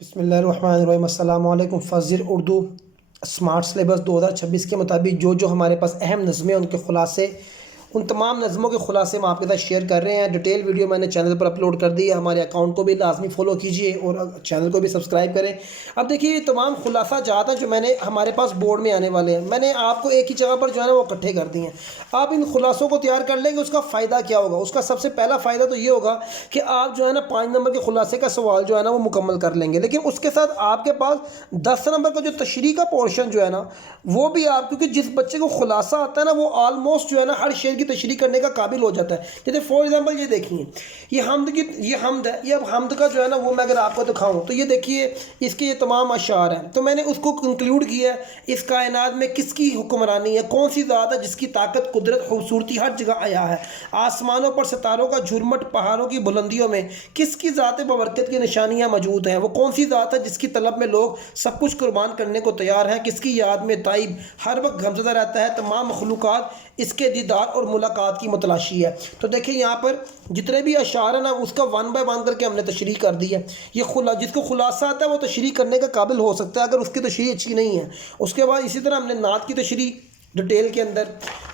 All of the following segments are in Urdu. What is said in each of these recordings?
بسم اللہ الرحمن الرحیم۔ السلام علیکم۔ فضل اردو اسمارٹ سلیبس 2026 کے مطابق جو ہمارے پاس اہم نظمیں ان کے خلاصے، ان تمام نظموں کے خلاصے ہم آپ کے ساتھ شیئر کر رہے ہیں۔ ڈیٹیل ویڈیو میں نے چینل پر اپلوڈ کر دی ہے، ہمارے اکاؤنٹ کو بھی لازمی فالو کیجئے اور چینل کو بھی سبسکرائب کریں۔ اب دیکھیے یہ تمام خلاصہ جات ہیں جو میں نے ہمارے پاس بورڈ میں آنے والے ہیں، میں نے آپ کو ایک ہی جگہ پر جو ہے نا وہ اکٹھے کر دی ہیں۔ آپ ان خلاصوں کو تیار کر لیں گے، اس کا فائدہ کیا ہوگا؟ اس کا سب سے پہلا فائدہ تو یہ ہوگا کہ آپ جو ہے نا 5 نمبر کے خلاصے کا سوال جو ہے نا وہ مکمل کر لیں گے، لیکن اس کے ساتھ آپ کے پاس 10 نمبر کا جو تشریح کا پورشن جو ہے نا وہ بھی آپ، کیونکہ جس بچے کو خلاصہ آتا ہے نا وہ آلموسٹ جو ہے نا ہر شعر کی تشریح کرنے کا قابل ہو جاتا ہے۔ جیسے فار ایگزامپل یہ دیکھیے، یہ حمد ہے، یہ اب حمد کا جو ہے نا وہ میں اگر آپ کو دکھاؤں تو یہ دیکھیے اس کے یہ تمام اشعار ہیں، تو میں نے اس کو کنکلوڈ کیا ہے۔ اس کائنات میں کس کی حکمرانی ہے، کون سی ذات ہے جس کی طاقت، قدرت، خوبصورتی ہر جگہ عیا ہے؟ آسمانوں پر ستاروں کا جھرمٹ، پہاڑوں کی بلندیوں میں کس کی ذات ببرکت کی نشانیاں موجود ہیں؟ وہ کون سی ذات ہے جس کی طلب میں لوگ سب کچھ قربان کرنے کو تیار ہیں؟ کس کی یاد میں تائب ہر وقت غمزدہ رہتا ہے؟ تمام مخلوقات اس کے دیدار اور ملاقات کی متلاشی ہے۔ تو دیکھیں یہاں پر جتنے بھی اشعار ہیں نا اس کا 1 بائی 1 کر کے ہم نے تشریح کر دی ہے۔ یہ جس کو خلاصہ آتا ہے وہ تشریح کرنے کا قابل ہو سکتا ہے اگر اس کی تشریح اچھی نہیں ہے۔ اس کے بعد اسی طرح ہم نے نعت کی تشریح ڈیٹیل کے اندر،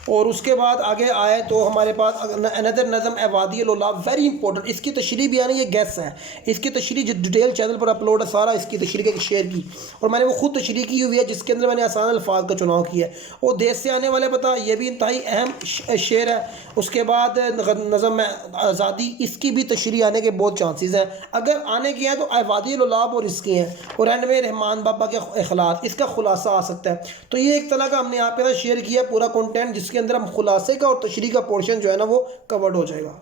اور اس کے بعد آگے آئے تو ہمارے پاس اندر نظم اے وادی الولا، ویری امپورٹنٹ، اس کی تشریح بھی آنی، یہ گیس ہے، اس کی تشریح جو ڈیٹیل چینل پر اپلوڈ ہے سارا اس کی تشریح کے شیئر کی، اور میں نے وہ خود تشریح کی ہوئی ہے جس کے اندر میں نے آسان الفاظ کا چناؤ کیا ہے۔ اور دیش سے آنے والے پتہ، یہ بھی انتہائی اہم شعر ہے۔ اس کے بعد نظم آزادی، اس کی بھی تشریح آنے کے بہت چانسز ہیں، اگر آنے کی ہیں تو اے وادی الولاب اور اس کی ہیں، اور اینڈ میں رحمان بابا کے اخلاق، اس کا خلاصہ آ سکتا ہے۔ تو یہ ایک طرح کا ہم نے آپ کے ساتھ شیئر کیا پورا کنٹینٹ، جس کے اندر ہم خلاصے کا اور تشریح کا پورشن جو ہے نا وہ کورڈ ہو جائے گا۔